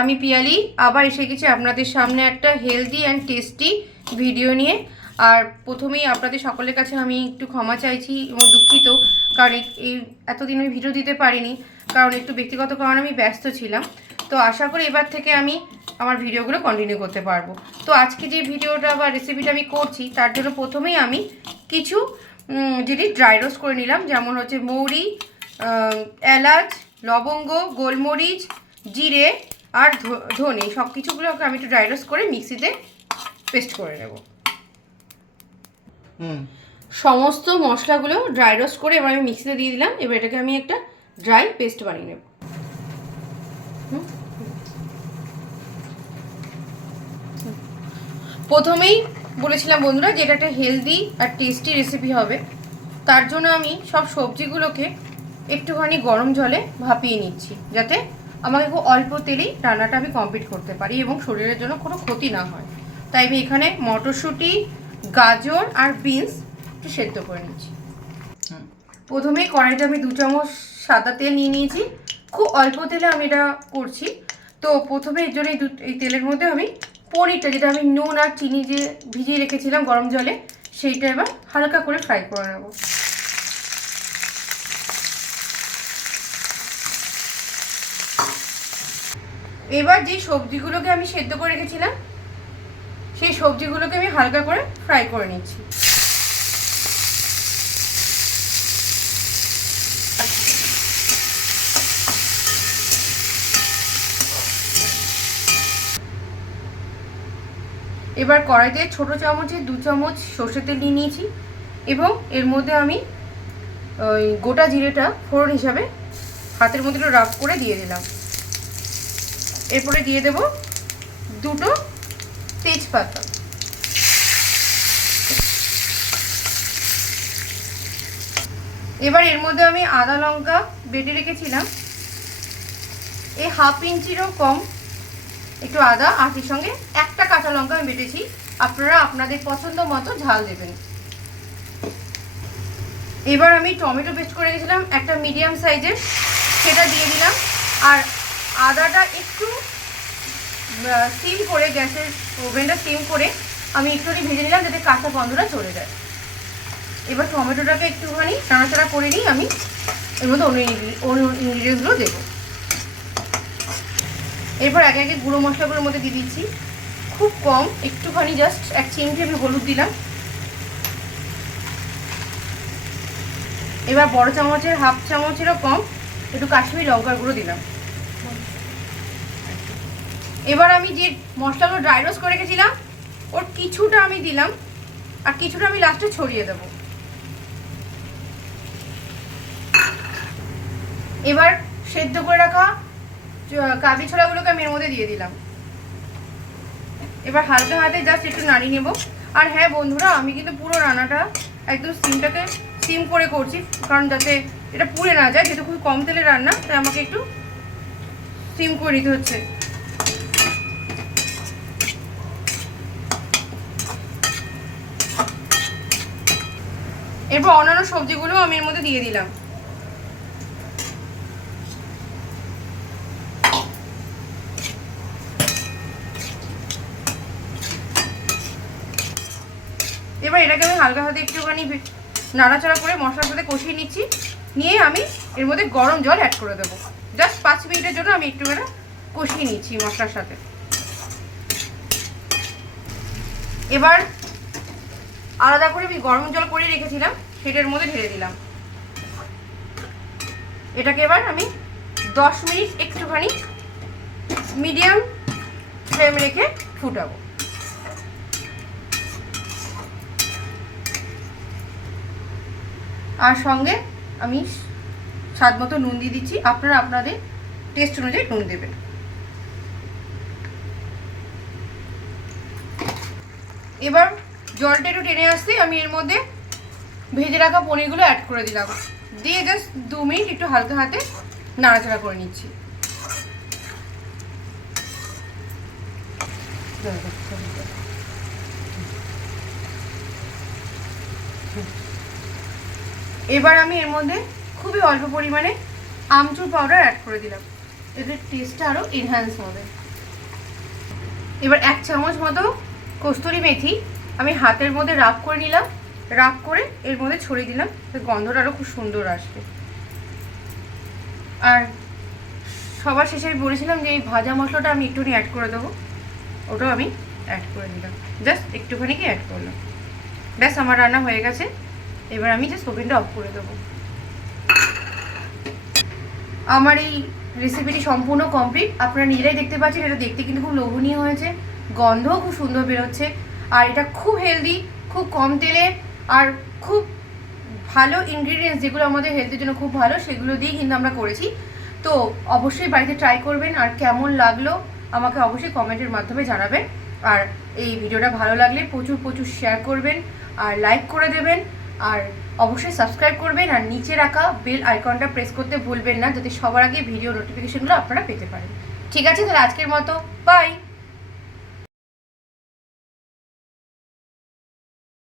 আমি পিয়ালি আবার এসে গেছি আপনাদের সামনে একটা হেলদি অ্যান্ড টেস্টি ভিডিও নিয়ে। আর প্রথমেই আপনাদের সকলের কাছে আমি একটু ক্ষমা চাইছি এবং দুঃখিত, কারণ এই এতদিন আমি ভিডিও দিতে পারিনি, কারণ একটু ব্যক্তিগত কারণে আমি ব্যস্ত ছিলাম। তো আশা করি এবার থেকে আমি আমার ভিডিওগুলো কন্টিনিউ করতে পারবো। তো আজকে যে ভিডিওটা বা রেসিপিটা আমি করছি তার জন্য প্রথমেই আমি কিছু জিনিস ড্রাই রোস্ট করে নিলাম, যেমন হচ্ছে মৌরি, এলাচ, লবঙ্গ, গোলমরিচ, জিরে আর ধনে, সব কিছুগুলোকে আমি একটু ড্রাই রোস্ট করে মিক্সিতে পেস্ট করে নেব। সমস্ত মশলাগুলো ড্রাই রোস্ট করে এবার আমি মিক্সিতে দিয়ে দিলাম। এবার এটাকে আমি একটা ড্রাই পেস্ট বানিয়ে নেব। প্রথমেই বলেছিলাম বন্ধুরা যে এটা একটা হেলদি আর টেস্টি রেসিপি হবে, তার জন্য আমি সব সবজিগুলোকে একটুখানি গরম জলে ভাপিয়ে নিচ্ছি, যাতে আমাকে খুব অল্প তেলেই রান্নাটা আমি কমপ্লিট করতে পারি এবং শরীরের জন্য কোনো ক্ষতি না হয়। তাই আমি এখানে মটরশুঁটি, গাজর আর বিনস একটু সেদ্ধ করে নিচ্ছি। প্রথমেই কড়াইতে আমি 2 চামচ সাদা তেল নিয়ে নিয়েছি। খুব অল্প তেলে আমি এটা করছি। তো প্রথমে এর জন্য এই তেলের মধ্যে আমি পনিরটা, যেটা আমি নুন আর চিনি যে ভিজিয়ে রেখেছিলাম গরম জলে, সেইটা এবার হালকা করে ফ্রাই করে নেব। এবার যে সবজিগুলোকে আমি সেদ্ধ করে রেখেছিলাম সেই সবজিগুলোকে আমি হালকা করে ফ্রাই করে নিচ্ছি। এবার কড়াইতে ছোট চামচে 2 চামচ সর্ষের তেল নিয়ে নিয়েছি এবং এর মধ্যে আমি ওই গোটা জিরেটা ফোড়ন হিসাবে হাতের মধ্যে একটু রাব করে দিয়ে দিলাম। এরপরে দিয়ে দেব 2টো তেজপাতা। এবার এর মধ্যে আমি আদা লঙ্কা বেটে রেখেছিলাম, এই 1/2 ইঞ্চিরও কম একটু আদা, আর এর সঙ্গে একটা কাঁচা লঙ্কা আমি বেটেছি। আপনারা আপনাদের পছন্দ মতো ঝাল দেবেন। এবার আমি টমেটো পেস্ট করে রেখেছিলাম একটা মিডিয়াম সাইজের, সেটা দিয়ে দিলাম। আর আদাটা একটু স্টিম করে, গ্যাসের ওভেনটা স্টিম করে আমি একটুখানি ভেজে নিলাম, যাতে কাঁচা গন্ধটা চলে যায়। এবার টমেটোটাকে একটুখানি নাড়াচাড়া করে নিই, আমি এর মধ্যে অন্য ইনগ্রিডিয়েন্টসগুলো দেবো। এরপর একে একে গুঁড়ো মশলাগুলোর মধ্যে দিয়ে দিচ্ছি, খুব কম একটুখানি, জাস্ট 1 চিমটে আমি হলুদ দিলাম। এবার বড় চামচের 1/2 চামচেরও কম একটু কাশ্মীরি লঙ্কার গুঁড়ো দিলাম। এবার আমি যে মশলাগুলো ড্রাই রোস্ট করে রেখেছিলাম ওর কিছুটা আমি দিলাম, আর কিছুটা আমি লাস্টে ছড়িয়ে দেব। এবার সেদ্ধ করে রাখা কাবলি ছোলাগুলোকে আমি এর মধ্যে দিয়ে দিলাম। এবার হালকা হাতে জাস্ট একটু নাড়িয়ে নেব। আর হ্যাঁ বন্ধুরা, আমি কিন্তু পুরো রান্নাটা একদম সিমটাকে সিম করে করছি, কারণ যাতে এটা পুড়ে না যায়, যেহেতু খুব কম তেলে রান্না, তাই আমাকে একটু সিম করে নিতে হচ্ছে। এরপর অন্যান্য সবজিগুলো আমি এর মধ্যে দিয়ে দিলাম। এবার এটাকে আমি হালকা হাতে একটুখানি নাড়াচাড়া করে মশলার সাথে কষিয়ে নিচ্ছি। নিয়ে আমি এর মধ্যে গরম জল অ্যাড করে দেবো। জাস্ট 5 মিনিটের জন্য আমি একটুখানি কষিয়ে নিচ্ছি মশলার সাথে। এবার আলাদা করে আমি গরম জল করে রেখেছিলাম, সেটার মধ্যে ঢেলে দিলাম। এটাকে এবার আমি 10 মিনিট একটুখানি মিডিয়াম ফ্লেম রেখে ফুটাবো। আর সঙ্গে আমি স্বাদ মতো নুন দিয়ে দিচ্ছি, আপনারা আপনাদের টেস্ট অনুযায়ী নুন দেবেন। এবার জলটা একটু টেনে আসতে আমি এর মধ্যে ভেজে রাখা পনিরগুলো অ্যাড করে দিলাম, দিয়ে জাস্ট 2 মিনিট একটু হালকা হাতে নাড়াচাড়া করে নিচ্ছি। এবার আমি এর মধ্যে খুবই অল্প পরিমাণে আমচুর পাউডার অ্যাড করে দিলাম। এদের টেস্টটা আরও এনহ্যান্স হবে। এবার 1 চামচ মতো কস্তুরি মেথি আমি হাতের মধ্যে রাব করে নিলাম, রাব করে এর মধ্যে ছড়িয়ে দিলাম, গন্ধটা আরও খুব সুন্দর আসবে। আর সবার শেষে আমি বলেছিলাম যে এই ভাজা মশলাটা আমি একটুখানি অ্যাড করে দেবো, ওটাও আমি অ্যাড করে দিলাম, জাস্ট একটুখানি কি অ্যাড করলাম। ব্যাস আমার রান্না হয়ে গেছে। এবার আমি জাস্ট ওভেনটা অফ করে দেবো। আমার এই রেসিপিটি সম্পূর্ণ কমপ্লিট। আপনারা নিজেরাই দেখতে পাচ্ছেন এটা দেখতে কিন্তু খুব লোভনীয় হয়েছে, গন্ধও খুব সুন্দর বেরোচ্ছে। আর এটা খুব হেলদি, খুব কম তেলে, আর খুব ভালো ইনগ্রিডিয়েন্টস যেগুলো আমাদের হেলথের জন্য খুব ভালো সেগুলো দিয়েই কিন্তু আমরা করেছি। তো অবশ্যই বাড়িতে ট্রাই করবেন, আর কেমন লাগলো আমাকে অবশ্যই কমেন্টের মাধ্যমে জানাবেন। আর এই ভিডিওটা ভালো লাগলে প্রচুর প্রচুর শেয়ার করবেন আর লাইক করে দেবেন, আর অবশ্যই সাবস্ক্রাইব করবেন, আর নিচে রাখা বেল আইকনটা প্রেস করতে ভুলবেন না, যাতে সবার আগে ভিডিও নোটিফিকেশনগুলো আপনারা পেতে পারেন। ঠিক আছে, তাহলে আজকের মতো বাই।